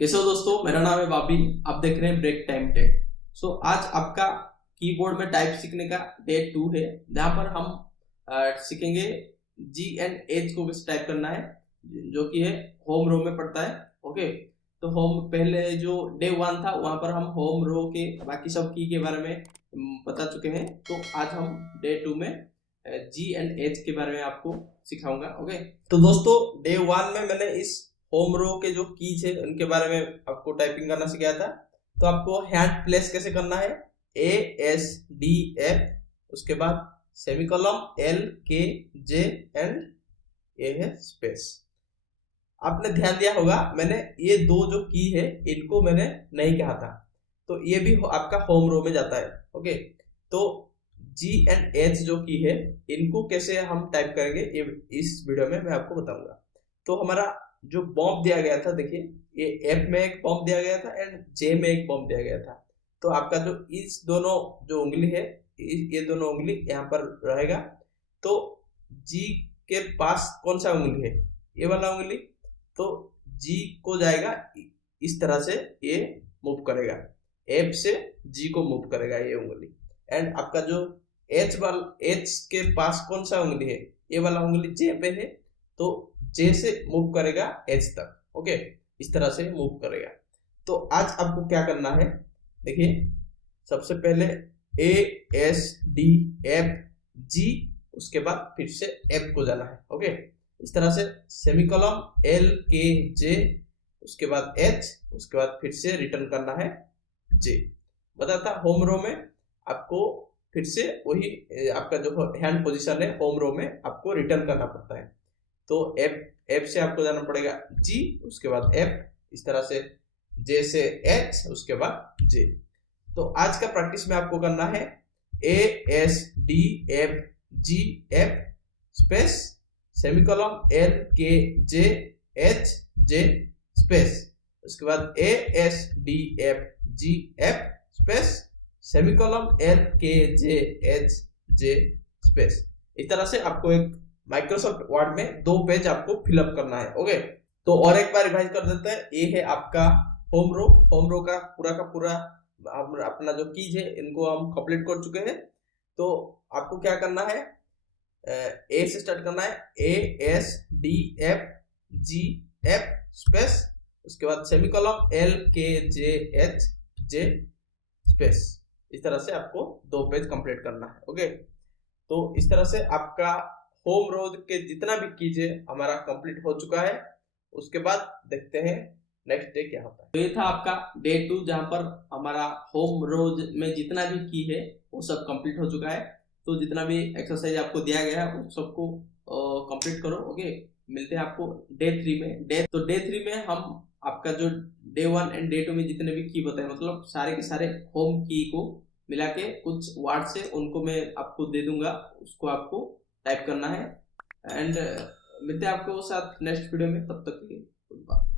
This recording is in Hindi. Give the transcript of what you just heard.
कैसे हो दोस्तों, मेरा नाम है बाबी। आप देख रहे हैं ब्रेक टाइम टेक। आज आपका कीबोर्ड में टाइप सीखने का डे 2 है, जहां पर हम सीखेंगे जी एंड एच को कैसे टाइप करना है, जो कि है होम रो में पड़ता है। ओके, तो होम पहले जो डे 1 था वहां पर हम होम रो के बाकी सब की के बारे में बता चुके हैं। तो आज हम डे 2 में जी एंड एच के बारे में आपको सिखाऊंगा। ओके, तो दोस्तों डे 1 में मैंने इस होम रो के जो कीज है उनके बारे में आपको टाइपिंग करना सिखाया था। तो आपको हैंड प्लेस कैसे करना है, ASDF, उसके बाद सेमीकोलन LKJ एंड ये है स्पेस। आपने ध्यान दिया होगा मैंने ये दो जो की है इनको मैंने नहीं कहा था, तो ये भी आपका होम रो में जाता है। ओके, तो जी एंड एच जो की है इनको कैसे हम टाइप करेंगे ये इस वीडियो में मैं आपको बताऊंगा। तो हमारा जो बॉम्ब दिया गया था, देखिए ये एफ में एक बॉम्ब दिया गया था एंड जे में एक बॉम्ब दिया गया था। तो आपका जो इस दोनों जो उंगली है, ये दोनों उंगली यहाँ पर रहेगा। तो जी के पास कौन सा उंगली है, ये वाला उंगली। तो जी को जाएगा इस तरह से, ये मूव करेगा, एफ से जी को मूव करेगा ये उंगली। एंड आपका जो एच के पास कौन सा उंगली है, ये वाला उंगली जे पे है, तो जे से मूव करेगा एच तक। ओके, इस तरह से मूव करेगा। तो आज आपको क्या करना है, देखिए सबसे पहले ASDFG, उसके बाद फिर से F को जाना है। ओके, इस तरह से सेमीकोलन LKJ, उसके बाद H, उसके बाद फिर से रिटर्न करना है J। बताता होम रो में आपको फिर से वही आपका जो हैंड पोजीशन है होम रो में आपको रिटर्न करना पड़ता है। तो एफ से आपको जाना पड़ेगा जी, उसके बाद एफ, इस तरह से जे से एच, उसके बाद जे। तो आज का प्रैक्टिस में आपको करना है ASDFG F space semicolon LKJ H J space, उसके बाद ASDFG F space semicolon LKJ H J space. इस तरह से आपको एक माइक्रोसॉफ्ट वर्ड में 2 पेज आपको फिलअप करना है। ओके, तो और एक बार रिवाइज कर देते हैं। ये है आपका होम रो का पूरा अपना जो कीज है इनको हम कंप्लीट कर चुके हैं। तो आपको क्या करना है, ए से स्टार्ट करना है, ASDFG F स्पेस, उसके बाद semicolon LKJ H J space. इस तरह से आपको 2 पेज कंप्लीट करना है। ओके, तो इस तरह से आपका होम रो के जितना भी कीज है हमारा कंप्लीट हो चुका है। उसके बाद देखते हैं नेक्स्ट डे क्या होता है। तो ये था आपका डे 2, जहां पर हमारा होम रो में जितना भी की है वो सब कंप्लीट हो चुका है। तो जितना भी एक्सरसाइज आपको दिया गया है उस सबको कंप्लीट करो। ओके, मिलते हैं आपको डे 3 में। डे 3 में हम आपका जो डे 1 एंड डे 2 में जितने भी की बताए, मतलब सारे के सारे होम की को मिला के कुछ वर्ड से उनको मैं आपको दे दूंगा, उसको आपको टाइप करना है। एंड मिलते हैं आपको साथ नेक्स्ट वीडियो में, तब तक के लिए गुड बाय।